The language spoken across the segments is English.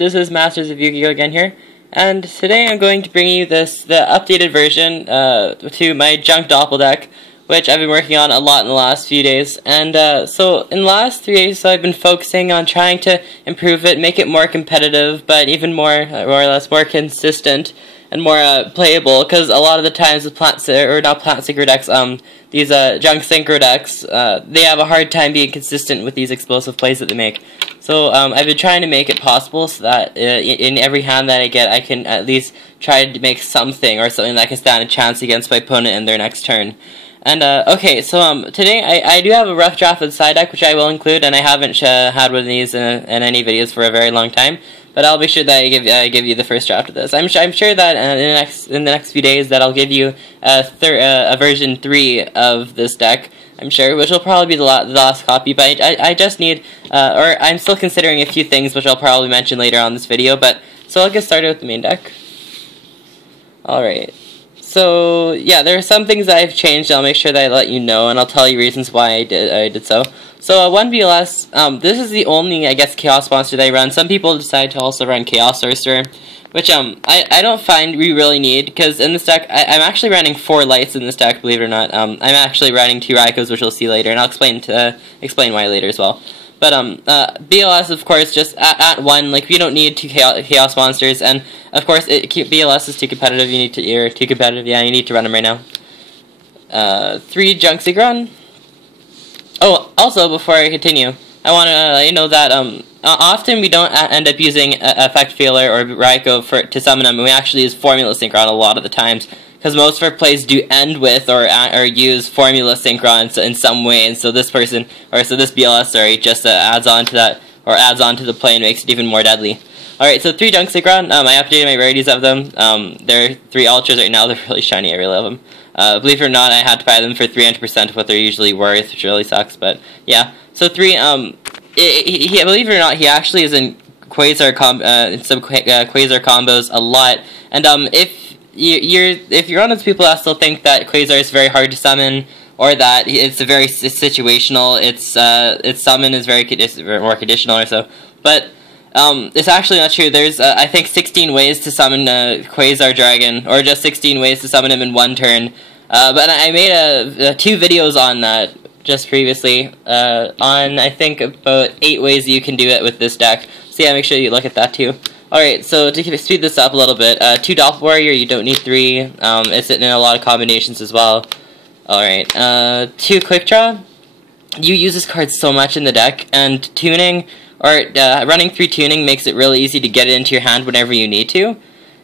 This is Masters of Yu-Gi-Oh again here, and today I'm going to bring you the updated version to my junk Doppel deck, which I've been working on a lot in the last few days. And so in the last 3 days, I've been focusing on trying to improve it, make it more competitive, but even more or less more consistent and more playable. Because a lot of the times with plant synchro decks, these junk synchro decks, they have a hard time being consistent with these explosive plays that they make. So I've been trying to make it possible so that in every hand that I get, I can at least try to make something or something that can stand a chance against my opponent in their next turn. And okay, so today I do have a rough draft of the side deck, which I will include, and I haven't had one of these in any videos for a very long time. But I'll be sure that I give you the first draft of this. I'm sure that in the next few days that I'll give you a version 3 of this deck. I'm sure, which will probably be the last copy. But I just need, or I'm still considering a few things, which I'll probably mention later on this video. But so I'll get started with the main deck. All right. So yeah, there are some things that I've changed. I'll make sure that I let you know, and I'll tell you reasons why I did so. So 1BLS, this is the only, I guess, Chaos Monster that I run. Some people decide to also run Chaos Sorcerer, which I don't find we really need, because in this deck, I'm actually running 4 lights in this deck, believe it or not. I'm actually running 2 Raikos, which we'll see later, and I'll explain why later as well. But BLS, of course, just at 1, like, we don't need 2 Chaos Monsters, and of course, BLS is too competitive. You're too competitive. Yeah, you need to run them right now. 3 Junk Synchron. Oh, also, before I continue, I want to let you know that often we don't end up using Effect Failure or Raiko to summon them, and we actually use Formula Synchron a lot of the times, because most of our plays do end with or use Formula Synchron in some way, and so this BLS, sorry, just adds on to that, or adds on to the play and makes it even more deadly. Alright, so 3 Junk Synchron, I updated my rarities of them. They're 3 Ultras right now, they're really shiny, I really love them. Believe it or not, I had to buy them for 300% of what they're usually worth, which really sucks, but yeah. So 3, believe it or not, he actually is in quasar quasar combos a lot, and if you're one of those people that still think that quasar is very hard to summon, or that it's very situational, its summon is more conditional or so, but it's actually not true. There's, I think, 16 ways to summon Quasar Dragon, or just 16 ways to summon him in 1 turn. But I made 2 videos on that just previously, on, I think, about 8 ways you can do it with this deck. So yeah, make sure you look at that too. Alright, so to speed this up a little bit, 2 Doppel Warrior, you don't need 3. It's in a lot of combinations as well. Alright, 2 Quick Draw. You use this card so much in the deck, and tuning, or running through tuning makes it really easy to get it into your hand whenever you need to.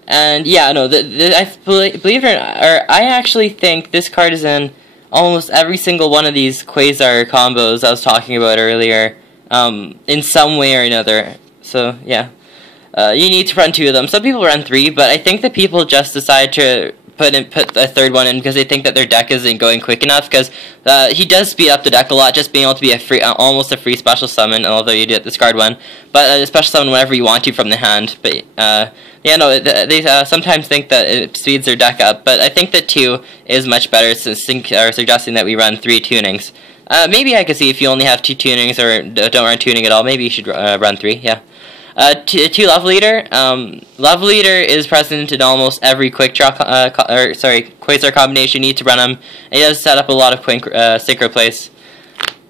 And yeah, no, I believe it or not, or I actually think this card is in almost every single one of these Quasar combos I was talking about earlier, in some way or another. So yeah, you need to run 2 of them. Some people run 3, but I think that people just decide to put a 3rd one in because they think that their deck isn't going quick enough, because he does speed up the deck a lot, just being able to be a free, almost a free special summon, although you do have to discard 1, but a special summon whenever you want to from the hand. But yeah, no, they sometimes think that it speeds their deck up, but I think that 2 is much better, suggesting that we run 3 tunings. Maybe I could see if you only have 2 tunings or don't run tuning at all, maybe you should run 3, yeah. 2 Love Leader. Love Leader is present in almost every Quasar combination. You need to run him. He does set up a lot of synchro plays.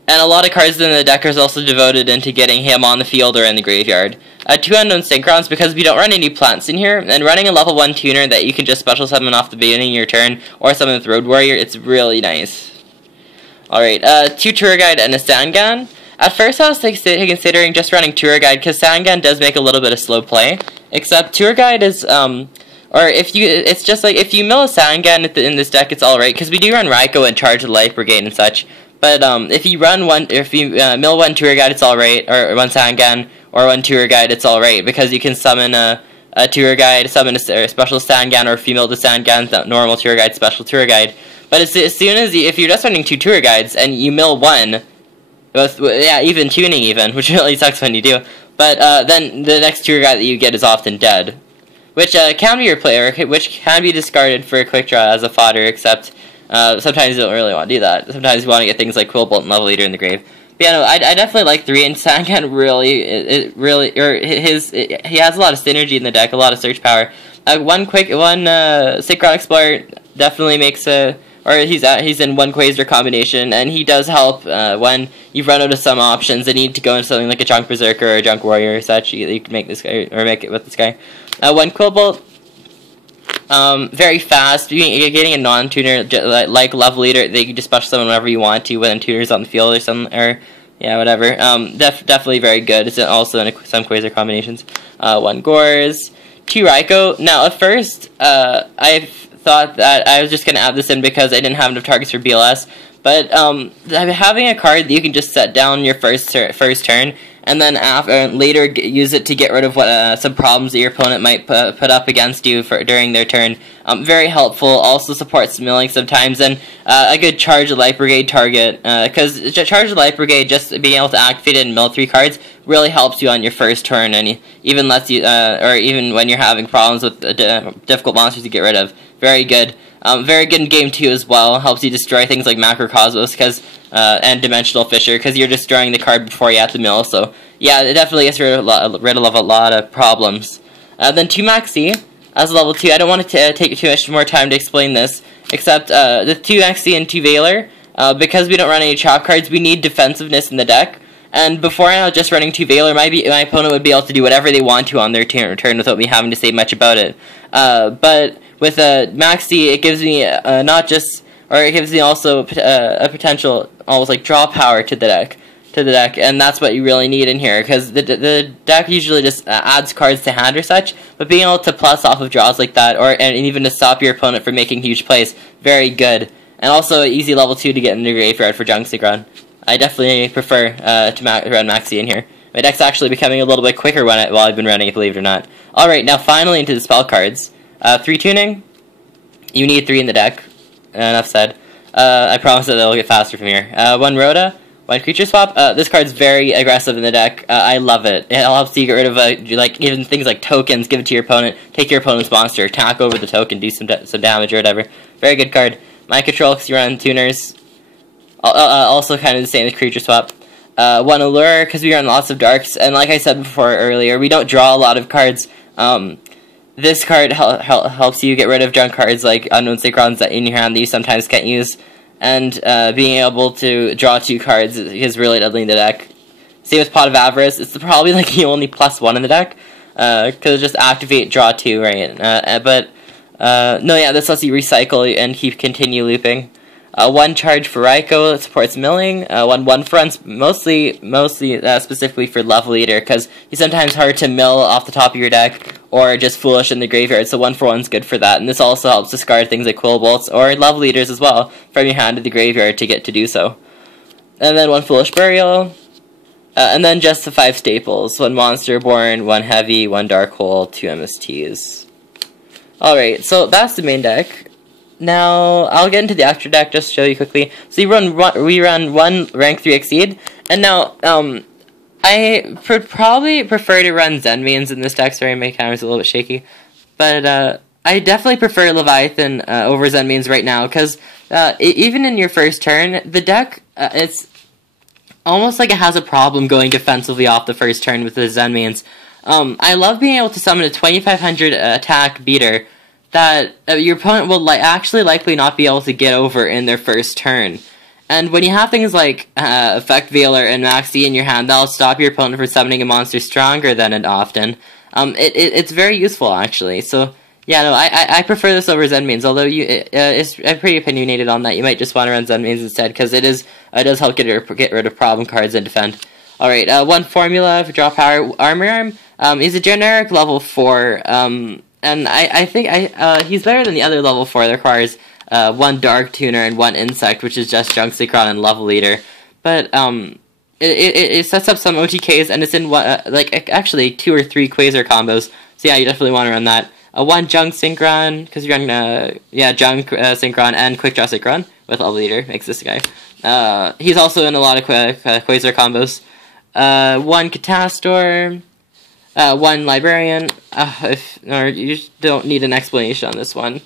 And a lot of cards in the deck are also devoted into getting him on the field or in the graveyard. 2 Unknown Synchrons, because we don't run any plants in here, and running a level 1 tuner that you can just special summon off the beginning of your turn, or summon with Road Warrior, it's really nice. Alright, 2 Tour Guide and a Sangan. At first I was considering just running Tour Guide, because Sangan does make a little bit of slow play, except Tour Guide is, it's just like, if you mill a Sangan in this deck, it's alright, because we do run Raiko and Charge the Life Brigade and such, but if you mill 1 Tour Guide, it's alright, or 1 Sangan, or 1 Tour Guide, it's alright, because you can summon a Tour Guide, summon a special Sangan, or if you mill the Sangan, normal Tour Guide, special Tour Guide. But as soon as if you're just running 2 Tour Guides, and you mill 1, yeah, even tuning even, which really sucks when you do. But then the next Tour Guide that you get is often dead, which can be your player, which can be discarded for a Quick Draw as a fodder. Except sometimes you don't really want to do that. Sometimes you want to get things like Quillbolt and Level Leader in the grave. But yeah, no, I definitely like 3, and Sangan really, he has a lot of synergy in the deck, a lot of search power. One Synchron Explorer definitely makes he's in one Quasar combination, and he does help when you've run out of some options and need to go into something like a Junk Berserker or a Junk Warrior or such. You can make this guy, or make it with this guy. One Quillbolt, very fast. You're getting a non-tuner like Love Leader. They can just special summon whenever you want to when tuners on the field or something, or yeah, whatever. Definitely very good. It's also in some Quasar combinations. One Gores, 2 Raikou. Now, at first, I thought that I was just going to add this in because I didn't have enough targets for BLS, but having a card that you can just set down your first turn, and then later use it to get rid of what some problems that your opponent might put up against you during their turn. Very helpful. Also supports milling sometimes, and a good Charge of Light Brigade target, because Charge of Light Brigade, just being able to activate it and mill 3 cards, really helps you on your first turn, and even lets you, or even when you're having problems with difficult monsters to get rid of. Very good. Very good in Game 2 as well. Helps you destroy things like Macrocosmos and Dimensional Fissure, because you're destroying the card before you have to mill. So yeah, it definitely gets rid of a lot of problems. Then 2 Maxi as level 2. I don't want to take too much more time to explain this, except the 2 Maxi and 2 Valor. Because we don't run any trap cards, we need defensiveness in the deck. And before I was just running 2 Valor, my opponent would be able to do whatever they want to on their turn without me having to say much about it. But with a Maxi, it gives me it gives me also a potential almost like draw power to the deck, and that's what you really need in here, because the deck usually just adds cards to hand or such, but being able to plus off of draws like that, and even to stop your opponent from making huge plays, very good. And also easy level 2 to get in the graveyard for Junk Synchron. I definitely prefer to run Maxi in here. My deck's actually becoming a little bit quicker while I've been running it, believe it or not. Alright, now finally into the spell cards. 3 tuning. You need 3 in the deck. Enough said. I promise that it'll get faster from here. 1 Rhoda. 1 creature swap. This card's very aggressive in the deck. I love it. It helps you get rid of even things like tokens. Give it to your opponent. Take your opponent's monster. Attack over the token. Do some damage or whatever. Very good card. Mind control because you run tuners. Also kind of the same as creature swap. 1 Allure because we run lots of darks. And like I said before earlier, we don't draw a lot of cards. This card helps you get rid of junk cards like Unknown Synchron's that in your hand that you sometimes can't use. And being able to draw 2 cards is really deadly in the deck. Same with Pot of Avarice. It's probably like the only +1 in the deck. Because just activate, draw 2, right? No, yeah, this lets you recycle and continue looping. 1 charge for Raikou that supports milling. 1 front, mostly specifically for Love Leader, because he's sometimes hard to mill off the top of your deck, or just foolish in the graveyard, so 1 for 1's good for that. And this also helps discard things like Quillbolts, or Love Leaders as well, from your hand to the graveyard to get to do so. And then 1 Foolish Burial. And then just the 5 staples. 1 Monster Born, 1 Heavy, 1 Dark Hole, 2 MSTs. Alright, so that's the main deck. Now, I'll get into the extra deck just to show you quickly. So we run 1 rank 3 Exceed, and now, I probably prefer to run Zen mains in this deck. Sorry, my camera's a little bit shaky. But, I definitely prefer Leviathan over Zen mains right now, because even in your first turn, the deck, it's almost like it has a problem going defensively off the first turn with the Zen mains. I love being able to summon a 2500 attack beater that your opponent will actually likely not be able to get over in their first turn. And when you have things like Effect Veiler and Maxi in your hand, that'll stop your opponent from summoning a monster stronger than it often. It's very useful, actually. So, yeah, no, I prefer this over Zen mains, although it's pretty opinionated on that. You might just want to run Zen mains instead, because it does help get rid of problem cards and defend. Alright, 1 formula for draw power. Armor Arm is a generic level 4, and I think he's better than the other level 4 that requires 1 Dark Tuner and 1 Insect, which is just Junk Synchron and Love Leader. But it sets up some OTKs, and it's in actually 2 or 3 Quasar combos. So yeah, you definitely want to run that. 1 Junk Synchron, because you're running Junk Synchron and Quick Draw Synchron with Love Leader, makes this guy. He's also in a lot of Quasar combos. 1 Catastor. 1 Librarian, you just don't need an explanation on this one.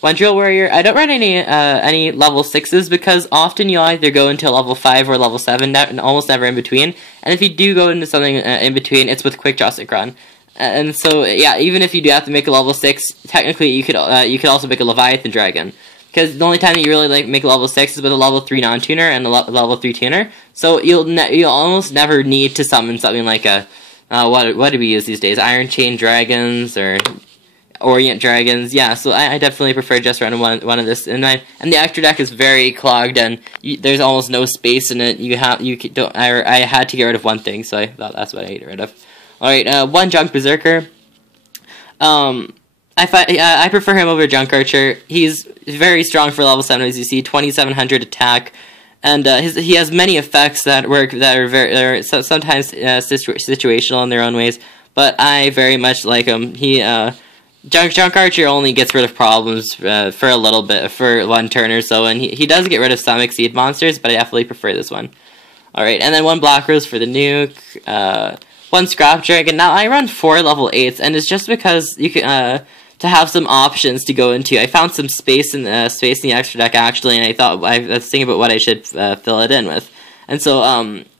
One Drill Warrior. I don't run any level 6s because often you'll either go into level 5 or level 7, and almost never in between. And if you do go into something in between, it's with Quick Draw Synchron. And so, yeah, even if you do have to make a level 6, technically you could also make a Leviathan Dragon. Because the only time that you really make a level 6 is with a level 3 non-tuner and a level 3 tuner. So you'll almost never need to summon something like a, what do we use these days? Iron Chain Dragons or Orient Dragons. Yeah, so I definitely prefer just running one of this. And the extra deck is very clogged and there's almost no space in it. I had to get rid of one thing, so I thought that's what I get rid of. Alright, one Junk Berserker. I prefer him over Junk Archer. He's very strong for level 7, as you see, 2700 attack, and he has many effects that are sometimes situational in their own ways. But I very much like him. Junk Archer only gets rid of problems for a little bit, for one turn or so, and he does get rid of some Exceed monsters, but I definitely prefer this one. Alright, and then one Black Rose for the nuke, one Scrap Dragon. Now, I run 4 level 8s, and it's just because you can, to have some options to go into. I found some space in the extra deck, actually, and I was thinking about what I should fill it in with. And so,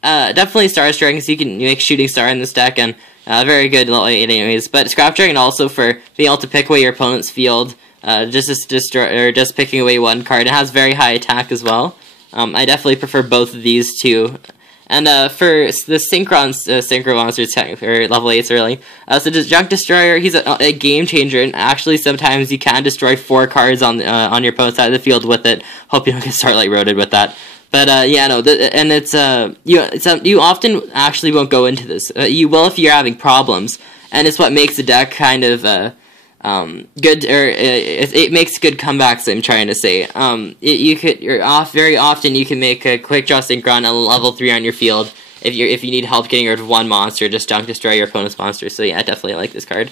definitely Star Dragon, because you can make Shooting Star in this deck, and very good level 8 anyways. But Scrap Dragon also for being able to pick away your opponent's field, just picking away one card. It has very high attack as well. I definitely prefer both of these two. And for the Synchro monsters, or level 8s really, so the Junk Destroyer, he's a game changer, and actually sometimes you can destroy 4 cards on your opponent's side of the field with it. Hope you don't get Starlight Roaded with that. But yeah, no, and it's you often actually won't go into this. You will if you're having problems, and it's what makes the deck kind of good, or it makes good comebacks. I'm trying to say. Very often you can make a Quick Draw Synchron a level 3 on your field if you need help getting rid of one monster. Just Junk Destroy your opponent's monster. So yeah, I definitely like this card.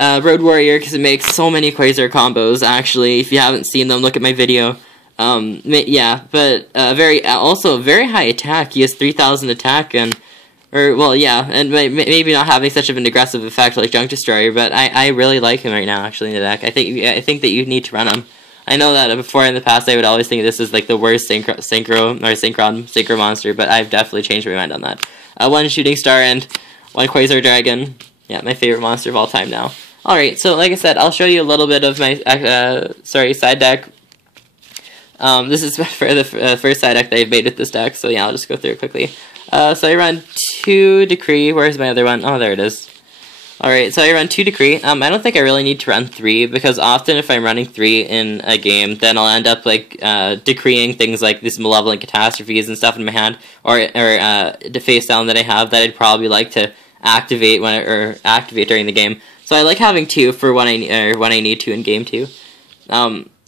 Road Warrior, because it makes so many Quasar combos. Actually, if you haven't seen them, look at my video. Yeah, but also very high attack. He has 3000 attack and maybe not having such of an aggressive effect like Junk Destroyer, but I really like him right now, actually, in the deck. I think that you need to run him. I know that before in the past I would always think this is like the worst synchro monster, but I've definitely changed my mind on that. One Shooting Star and one Quasar Dragon. Yeah, my favorite monster of all time now. Alright, so like I said, I'll show you a little bit of my side deck. This is for the first side deck that I've made with this deck, so yeah, I'll just go through it quickly. So I run 2 Decree. Where's my other one? Oh, there it is. Alright, so I run 2 Decree. I don't think I really need to run 3, because often if I'm running 3 in a game, then I'll end up, like, decreeing things like these Malevolent Catastrophes and stuff in my hand, or the face down that I have that I'd probably like to activate during the game. So I like having 2 for when I need to in game 2.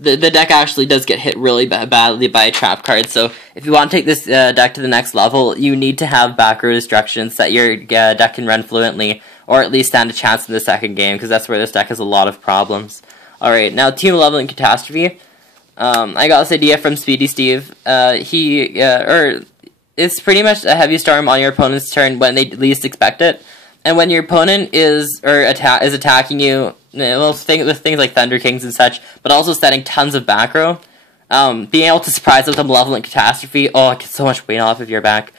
The deck actually does get hit really badly by a trap card, so if you want to take this deck to the next level, you need to have back row destructions that your deck can run fluently, or at least stand a chance in the second game, because that's where this deck has a lot of problems. Alright, now Team Malevolent Catastrophe. I got this idea from Speedy Steve. It's pretty much a heavy storm on your opponent's turn when they least expect it. And when your opponent is attacking you, with things like Thunder Kings and such, but also setting tons of back row, being able to surprise them with a Malevolent Catastrophe, oh, it gets so much weight off of your back.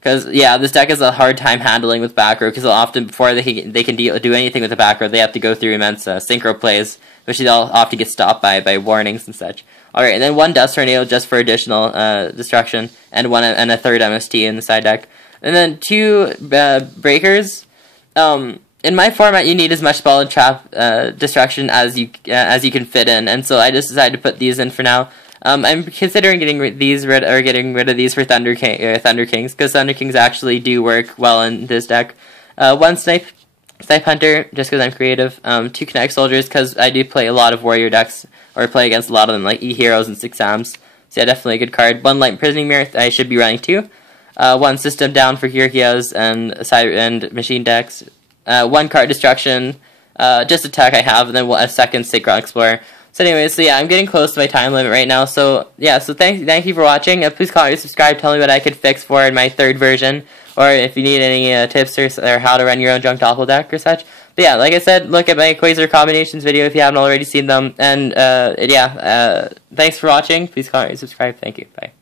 Because, yeah, this deck has a hard time handling with back row, because often, before they can do anything with the back row, they have to go through immense synchro plays, which they'll often get stopped by warnings and such. Alright, and then one Dust Tornado just for additional destruction, and a third MST in the side deck. And then 2 Breakers. In my format, you need as much Spell and Trap destruction as you can fit in, and so I just decided to put these in for now. I'm considering getting rid of these for Thunder Kings, because Thunder Kings actually do work well in this deck. One Snipe Hunter, just because I'm creative. 2 Kinetic Soldiers, because I do play a lot of warrior decks, or play against a lot of them, like E-Heroes and 6 Ams. So yeah, definitely a good card. 1 Light Imprisoning Mirror, I should be running 2. 1 System Down for Kyrgios and Machine decks. 1 Card Destruction, just attack I have, and then a second Synchron Explorer. So anyways, so yeah, I'm getting close to my time limit right now, so yeah, so thank you for watching. Please comment, subscribe, tell me what I could fix for in my 3rd version, or if you need any tips or how to run your own Junk Doppel deck or such, But yeah, like I said, look at my quasar combinations video if you haven't already seen them. And yeah, thanks for watching. Please comment and subscribe. Thank you. Bye.